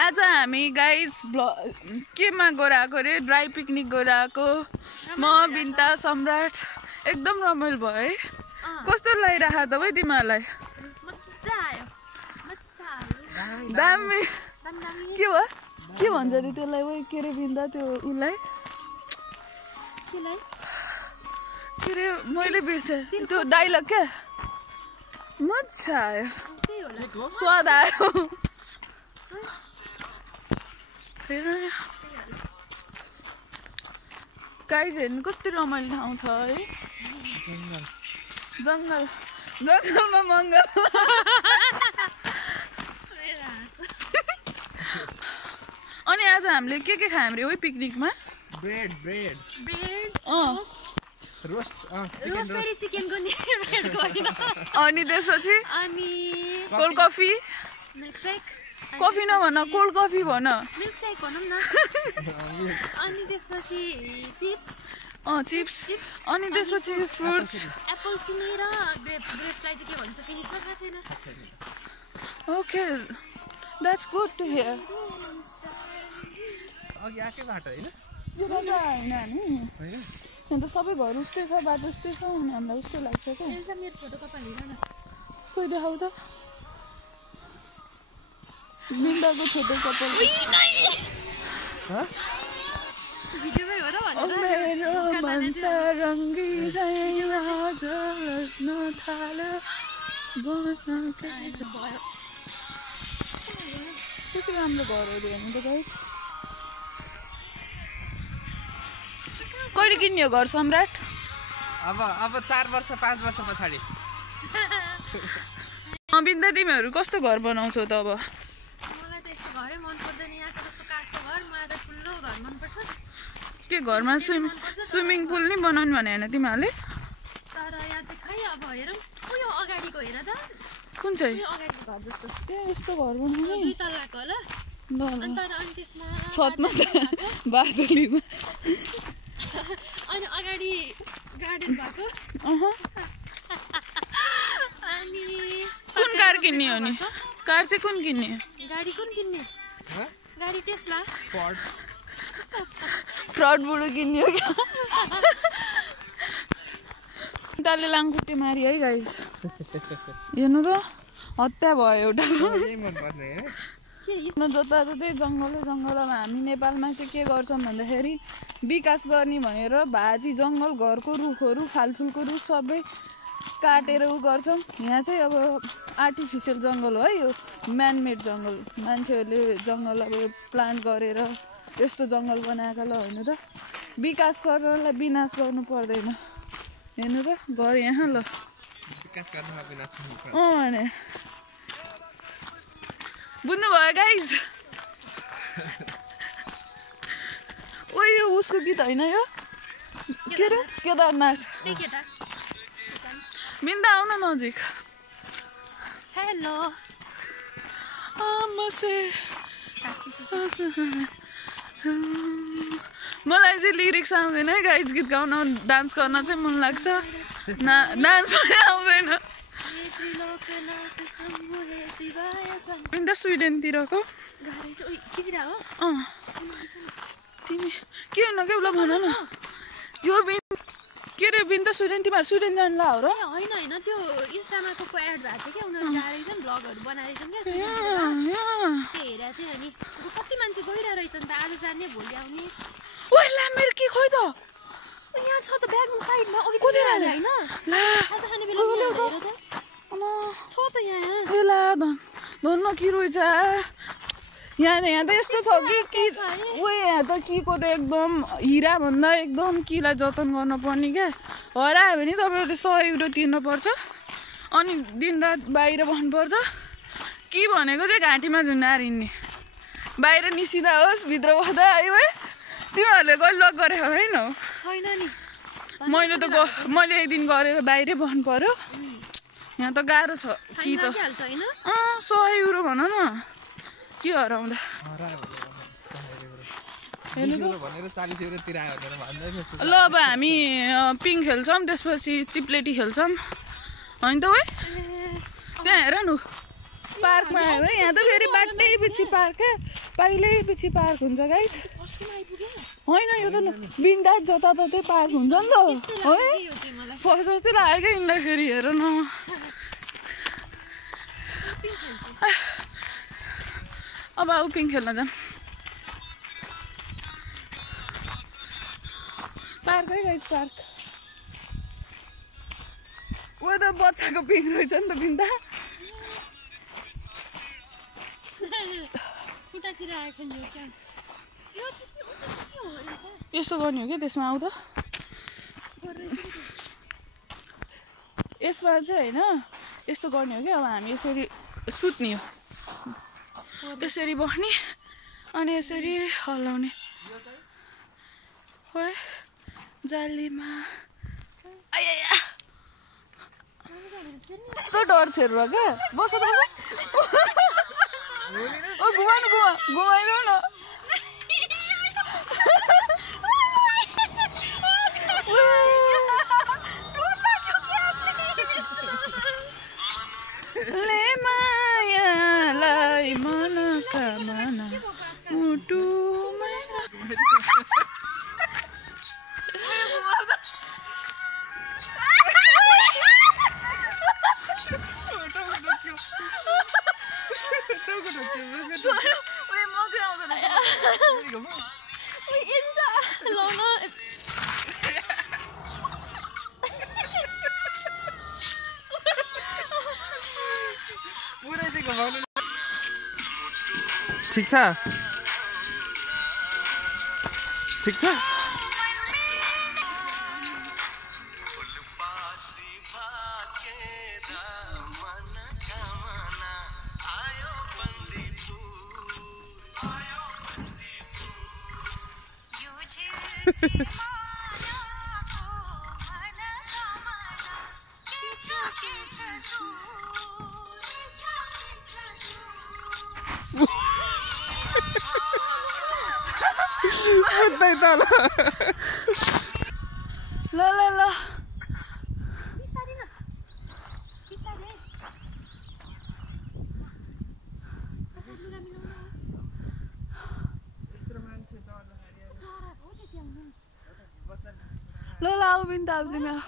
आज हामी गाइज केमा गएर आएको रे ड्राई पिकनिक गएर आएको म बिन्ता सम्राट एकदम रमाइलो भयो है कस्तो लागिरहेको त भाइ तिमीहरूलाई दामी के भयो के भन्छ अरे त्यसलाई वै के रे बिन्दा त्यो उसलाई के रे मैले बिर्सेँ त्यो डाइलग क्या मजा आयो स्वाद आयो गाइज हेर्नु कति रमाइलो ठाउँ छ है जङ्गल जङ्गलमा मङ्गल अनि आज हामीले के खायौँ रे पिकनिकमा ब्रेड ब्रेड ब्रेड रोस्ट रोस्टेरी चिकनको नि ब्रेड गरिन अनि त्यसपछि अनि कोल्ड कफी मिल्कसेक कफी नभन कोल्ड कफी भन मिल्कसेक भनौँ न अनि त्यसपछि चिप्स चिप्स अनि त्यसपछि फ्रुट्स एप्पल सिमी र ग्रेप्सलाई चाहिँ के भन्छ फिनिसमा थाहा छैन okay that's good to hear अघि आकै बाटो हैन यो बाटो हैन नि अन्त सबै घर उस्तै छ बाटो उस्तै छ अनि हामीलाई उस्तो लाग्छ क्या एल्सा मेरो छोटो कपाल हेर न खोइ देखाउ त बिन्दाको छोटो कपाल भिडियोमै हो र मेरो मन सारङ्गी चाहिँ आज लस्न थाल्यो कति राम्रो घरहरू हेर्नु त गाइस कहिले किन्ने हो घर सम्राट अब 4 वर्ष 5 वर्ष पछाडि बिन्दा तिमीहरू कस्तो घर बनाउँछौ त अब मलाई त यस्तो घरै मन पर्दैन यहाँको जस्तो काठको घर मलाई त ठुलो घर मन पर्छ के घरमा स्विमिङ पुल नि बनाउनु भने होइन तिमीहरूले तर यहाँ चाहिँ खै अब हेरौँ उयो अगाडिको हेर त कुन चाहिँ अगाडिको घर जस्तो यस्तो घर बनाउने 2 तल्लाको होला अनि तर अनि त्यसमा छतमा बारदलीमा अनि अगाडि गार्डन भएको अनि कुन कार किन्ने हो नि कार चाहिँ कुन किन्ने गाडी कुन किन्ने गाडी टेस्ला फ्रड बुढो किन्ने हो क्या ताले लाङखुट्टे मारी है गाइस हेर्नु त हत्या भयो एउटा जताततै जङ्गलै जङ्गल अब हामी नेपालमा चाहिँ के गर्छौँ भन्दाखेरि विकास गर्ने भनेर भाती जङ्गल घरको रुखहरू फालफुलको रुख सबै काटेर उ गर्छौँ यहाँ चाहिँ अब आर्टिफिसियल जङ्गल हो है यो म्यानमेड जङ्गल मान्छेहरूले जङ्गल अब प्लान्ट गरेर यस्तो जङ्गल बनाएको ल होइन त विकास गर्नलाई विनाश गर्नु पर्दैन हेर्नु त घर यहाँ ल भने बुझ्नुभयो गाइज ओ यो उसको गीत होइन यो के रे केदारनाथ बिन्दा आउन नजिक हेलो मलाई चाहिँ लिरिक्स आउँदैन है गाइज गीत गाउन डान्स गर्न चाहिँ मन लाग्छ डान्स पनि आउँदैन बिन्दा स्विडेनतिरको तिमी के न के ल भन न यो के रे बिन्दा स्विडेन तिमीहरू स्विडेन जानु ला हो र होइन होइन त्यो इन्स्टामा को एड भएको थियो क्या उनीहरू जाँदैछ नि भ्लगहरू बनाएको थियो क्या त्यो हेरेको थियो अनि कति मान्छे गइरहेको रहेछन् त आज जाने भोलि आउने ओइला मेरो के खोइ त यहाँ छ त ब्याग साइडमा अघि कुदेर होइन आज खाने बेला हेर त छ त यहाँ एला धन्न कि रहेछ यहाँ त यस्तो छ कि उयो यहाँ त किको त एकदम हिरा भन्दा एकदम किलाई जतन गर्न पर्ने क्या हरायो भने तपाईँहरूले 100 युरो तिर्नुपर्छ अनि दिनरात बाहिर बस्नुपर्छ कि भनेको चाहिँ घाँटीमा झुन्डाएर हिँड्ने बाहिर निस्किँदा होस् भित्र बस्दा आयो है तिमीहरूले कहिले लक गरेको होइन छैन नि मैले त मैले एक दिन गरेर बाहिरै बस्नु पर्यो यहाँ त गाह्रो छ कि त 100 युरो भन न के हराउँदा ल अब हामी पिङ खेल्छौँ त्यसपछि चिप्लेटी खेल्छौँ होइन त वै त्यहाँ हेर न पार्कमा आयो है यहाँ त फेरि बाटै पछि पार्क पहिल्यै पछि पार्क हुन्छ गाइज होइन यो त बिन्दास जताततै पार्क हुन्छ नि त है फर्स्ट जस्तै लाग्यो क्या हिँड्दाखेरि हेर न अब पिङ खेल्न जाऊँ पार्क है गाइज पार्क ऊ त बच्चाको पिङ रहेछ नि त बिन्दा यस्तो गर्ने हो क्या त्यसमा आउँदा यसमा चाहिँ होइन यस्तो गर्ने हो क्या अब हामी यसरी सुत्ने हो यसरी बस्ने अनि यसरी हल्लाउने हो जालीमा आया कस्तो डर छेर क्या बस घुमाउनु घुमाइदेऊ न ले मायालाई मनकामना मुटुमा ठिक छ ठिक छ ल ल ल ल ल आऊ बिन्दा आऊ तिमी आऊ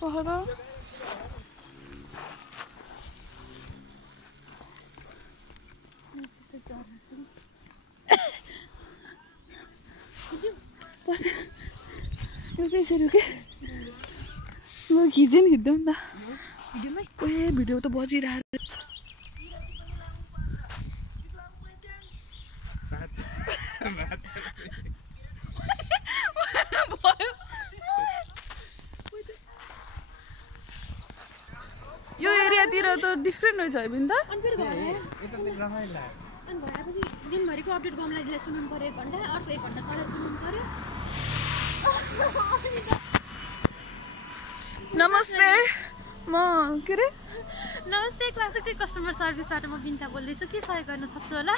पहरा यो चाहिँ यसरी के म खिचेन खिच्दै नि त भिडियो त बजिरहेको यो एरियातिर त डिफ्रेन्ट रहेछ है बिन्दा दिनभरिको अपडेट गर्नलाई दिएर सुन्नु पर्यो 1 घण्टा अर्को 1 घण्टा परेर सुन्नु पर्यो नमस्ते म के रे नमस्ते क्लासिक कस्टमर सर्भिसबाट म बिन्ता बोल्दैछु के सहयोग गर्न सक्छु होला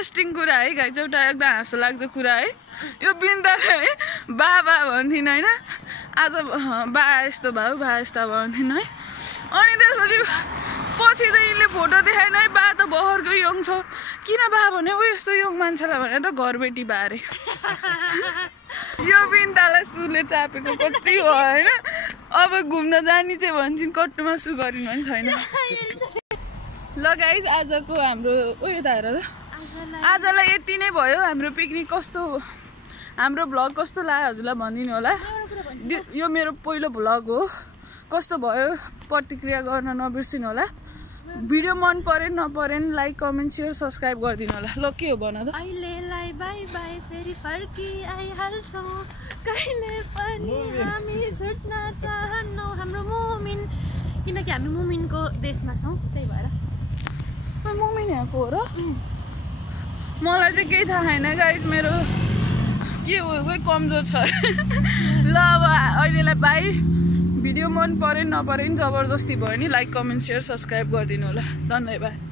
इन्ट्रेस्टिङ कुरा है गाइज एउटा एकदम हाँसो लाग्दो कुरा है यो बिन्दाले है बाबा भन्थिन् होइन आज बा यस्तो भयो बा यस्तो भन्थिन् है अनि त्यसपछि पछि त यिनले फोटो देखाएन है बा त बहरको यङ छ किन बा भने ऊ यस्तो यङ मान्छेलाई भने त घरबेटी बा अरे यो बिन्दालाई सुले चापेको कति हो होइन अब घुम्न जाने चाहिँ भन्छन् कट्टुमा सु गरिनु पनि छैन ल गाइज आजको हाम्रो उयो त हेर आजलाई यति नै भयो हाम्रो पिकनिक कस्तो हाम्रो भ्लग कस्तो लाग्यो हजुरलाई भनिदिनु होला यो मेरो पहिलो भ्लग हो कस्तो भयो प्रतिक्रिया गर्न नबिर्सिनु होला भिडियो मन परेन नपरेन लाइक कमेन्ट सेयर सब्सक्राइब गरिदिनु होला ल के हो भन त अहिलेलाई बाई बाई फेरि फर्की आइहाल्छौँ कहिले पनि हामी छुट्न चाहन्नौँ हाम्रो मुमिन किनकि हामी मुमिनको देशमा छौँ त्यही भएर मुमिन यहाँको हो र मलाई चाहिँ केही थाहा छैन गाइज मेरो के कमजोर छ ल अब अहिलेलाई बाई भिडियो मन पर्यो नपर्यो नि जबरजस्ती भयो नि लाइक कमेन्ट सेयर सब्सक्राइब गरिदिनु होला धन्यवाद